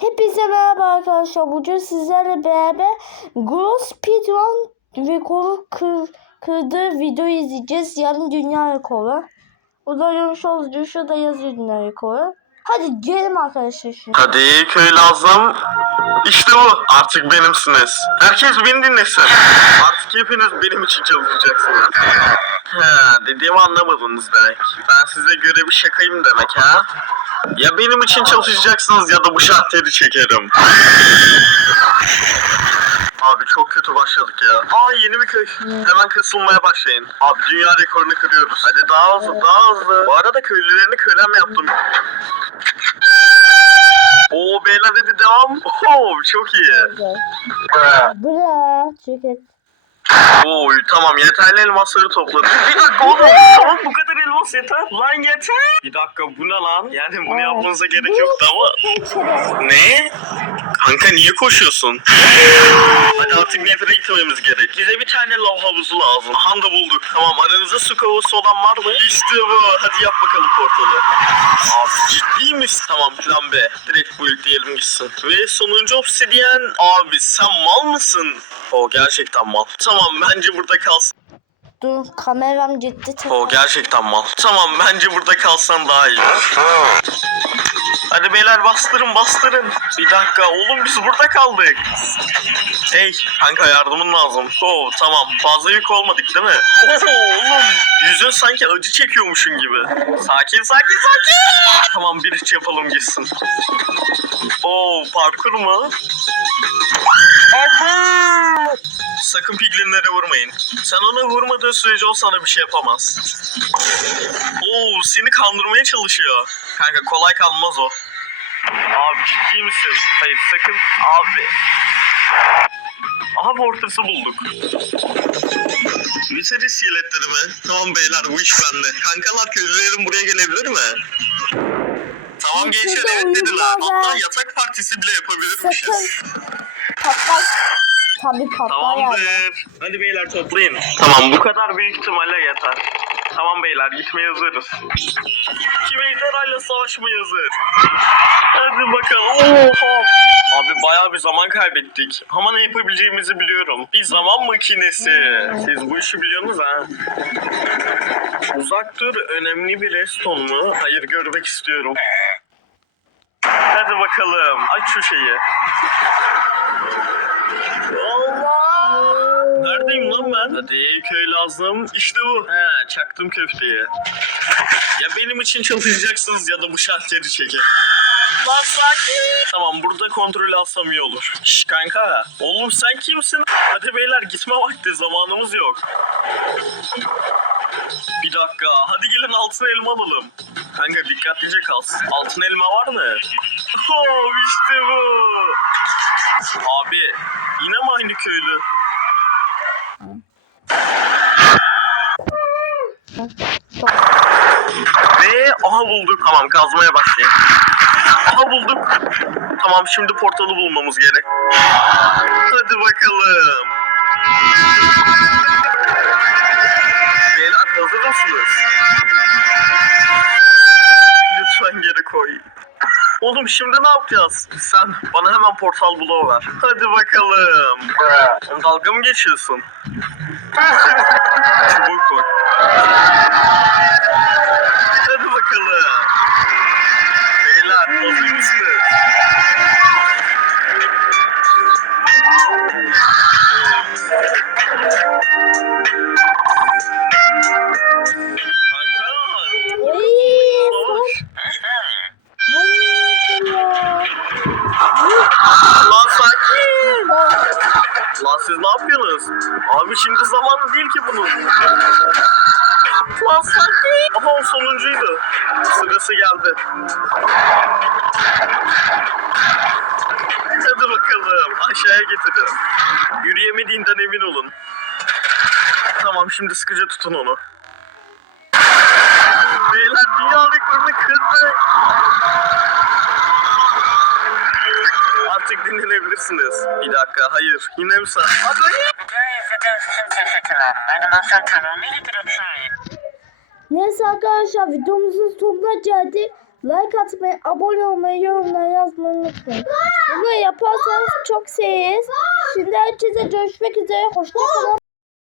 Hepinize merhaba arkadaşlar. Bugün sizlerle beraber Grow Speedrun rekoru kır, kırdığı videoyu izleyeceğiz. Yarın dünya rekoru. O da görmüş olduğunuz şurada yazıyor dünya rekoru. Hadi gelin arkadaşlar şimdi. Hadi köy lazım. İşte bu. Artık benimsiniz. Herkes beni dinlesin. Artık hepiniz benim için çalışacaksınız. He, dediğimi anlamadınız demek. Ben size göre bir şakayım demek ha. Ya benim için çalışacaksınız ya da bu şahteri çekerim. Abi çok kötü başladık ya. Aa yeni bir köy. Hemen kasılmaya başlayın. Abi dünya rekorunu kırıyoruz. Hadi daha hızlı daha hızlı. Bu arada köylülerini kölem yaptım. Oo beyler hadi devam. Oo çok iyi. Gel. Bırak. Ceket. Oo tamam yeterli elmasları topladım. Bir dakika oğlum. Tamam bu kadar elmas yeter. Lan yeter. Bir dakika bu ne lan? Yani bunu yapmanıza gerek yoktu ama. Peçete. Ne? Kanka niye koşuyorsun? Hadi artık Nether'a gitmemiz gerek. Bize bir tane lav havuzu lazım. Aha da bulduk. Tamam aranızda su kovusu olan var mı? İşte bu. Hadi yap bakalım portalı. Abi ciddi misin? Tamam plan B. Direkt bu diyelim gitsin. Ve sonuncu obsidiyen. Abi sen mal mısın? O gerçekten mal. Tamam bence burada kalsın. Dur kameram gitti. O gerçekten mal. Tamam bence burada kalsan daha iyi. Hadi beyler bastırın bastırın. Bir dakika oğlum biz burada kaldık. Hey kanka yardımın lazım. Oo tamam fazla yük olmadık değil mi? Oo oğlum yüzün sanki acı çekiyormuşun gibi. Sakin sakin sakin. Tamam bir iş yapalım gitsin. Oo parkur mu? Abo! Sakın piglinlere vurmayın. Sen ona vurmadığı sürece o sana bir şey yapamaz. Oo seni kandırmaya çalışıyor. Kanka kolay kalmaz o. Abi ciddi misin? Hayır sakın abi. Aha ortası bulduk. Bitir iskeletlerimi. Tamam beyler bu iş bende. Kankalar köylülerim buraya gelebilir mi? Tamam gençler evet dediler. Hatta yatak partisi bile yapabilirmişiz. Sakın. Patlar. Tabii patlar yani. Tamamdır. Hadi beyler toplayın. Tamam bu kadar büyük ihtimalle yeter. Tamam beyler gitmeye hazırız. Kim ejderhayla savaşmaya hazır? Hadi bakalım. Oha. Abi bayağı bir zaman kaybettik. Ama ne yapabileceğimizi biliyorum. Bir zaman makinesi. Siz bu işi biliyorsunuz ha. Uzak dur önemli bir reston mu? Hayır görmek istiyorum. Hadi bakalım. Aç şu şeyi. Allah! Neredeyim lan ben? Hadi köy lazım. İşte bu. He, çaktım köfteyi. Ya benim için çalışacaksınız ya da bu şalteri çekin. Lan sakin. Tamam burada kontrolü alsam iyi olur. Şş kanka. Oğlum sen kimsin? Hadi beyler gitme vakti zamanımız yok. Bir dakika. Hadi gelin altın elma alalım. Kanka dikkatlice kalsın. Altın elma var mı? Oh işte bu. Abi yine mi aynı köylü? Ve aha bulduk. Tamam kazmaya başlayın. Aha bulduk. Tamam şimdi portalı bulmamız gerek. Hadi bakalım. Beyler hazır mısınız? Oğlum şimdi ne yapacağız? Sen bana hemen portal bloğu ver. Hadi bakalım. Oğlum dalga mı geçiyorsun? Çubuğu koy. Hadi bakalım. Beyler hazır mısınız? Lan siz ne yapıyorsunuz? Abi şimdi zamanı değil ki bunun. Lan sakin. Ama o sonuncuydu. Sırası geldi. Hadi bakalım aşağıya getirin. Yürüyemediğinden emin olun. Tamam şimdi sıkıca tutun onu. Beyler dünya rekorunu kırdı. Artık dinlenebilirsiniz. Bir dakika hayır yine mi sen? İzlediğiniz için teşekkürler. Animasyon. Neyse arkadaşlar videomuzun sonuna geldik. Like atmayı, abone olmayı, yorumlara yazmayı unutmayın. Bunu yaparsanız çok severiz. Şimdi herkese görüşmek üzere. Hoşçakalın.